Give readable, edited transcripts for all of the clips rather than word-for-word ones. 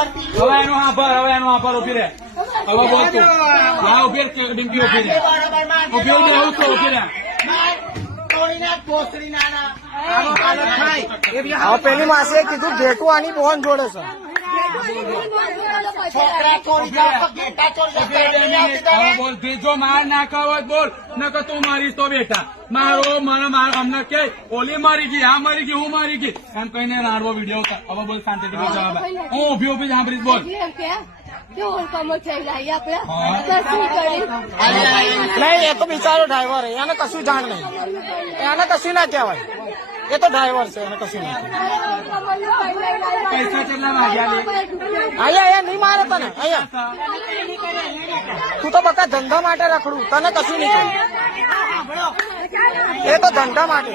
હવે એનો આભાર ઉભી રહે. હવે બોલતો હા ઉભી રહે. ડિંકી ઉભી રહે. ઉભી રહે એવું તો ઉભી રહે. હવે પેલી માસીએ કીધું ઘેટું આની બોન જોડે છે. બોલ જો માર નાખા હોય બોલ નકર તું મારીશ તો બેટા મારો મારા અમને કે ઓલી મારી ગઈ આ મારી ગઈ હું મારી ગઈ એમ કહીને રાડવો વિડીયો હવે બોલ શાંતિથી બોલ જવાબ હું ઉભી ઉભી સાંભળીશ બોલ નહીં એ તો બિચારો ડ્રાઈવર છે એને કશું જાણ નહીં એને કશું ના કહેવાય એ તો ડ્રાઈવર છે એને કશું ના પૈસા કેટલા માંગ્યા લે અહીંયા નહીં મારે તને અહીંયા તું તો બકા ધંધા માટે રખડું તને કશું નહીં કહ્યું એ તો ધંધા માટે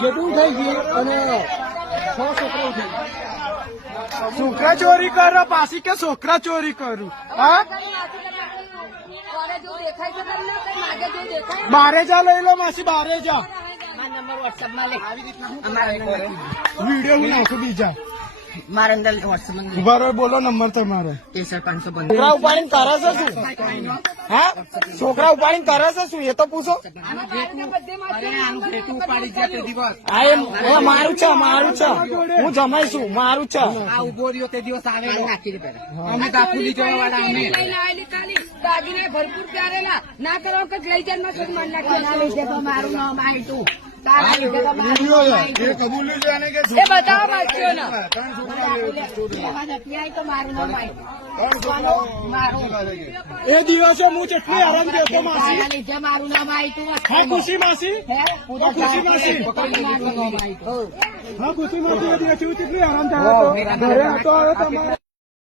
જેટલું થઈ ગયું અને 6 છોકરાઓ થઈ છોકરા ચોરી કરો પાછી કે છોકરા ચોરી કરું હા બારે જા લઈ લો માસી બારે જા વિડીયો હું નાખું બીજા મારા અંદર વોટ્સઅપ ઉભા રહો બોલો નંબર તમારે 550 છોકરા ઉપાડીને કરે છે શું હા છોકરા ઉપાડીને કરે છે શું એ તો પૂછો હા એ મારું છે હું જમાઈ છું મારું છે ઉભો રહ્યો તે દિવસ આવે અમે દાખુલી જવા વાળા અમે દાદીને ભરપૂર પ્યારે ના કરો કે લઈ જાય મન નાખે મારું નામ આવ્યું એ દિવસે હું કેટલી હેરાન થયો માસી મારું નામ આવ્યું હા ખુશી માસી ખુશી માસી હા ખુશી માસી એ દિવસે હું કેટલી હેરાન થયો હતો ઘરે હતો તમારે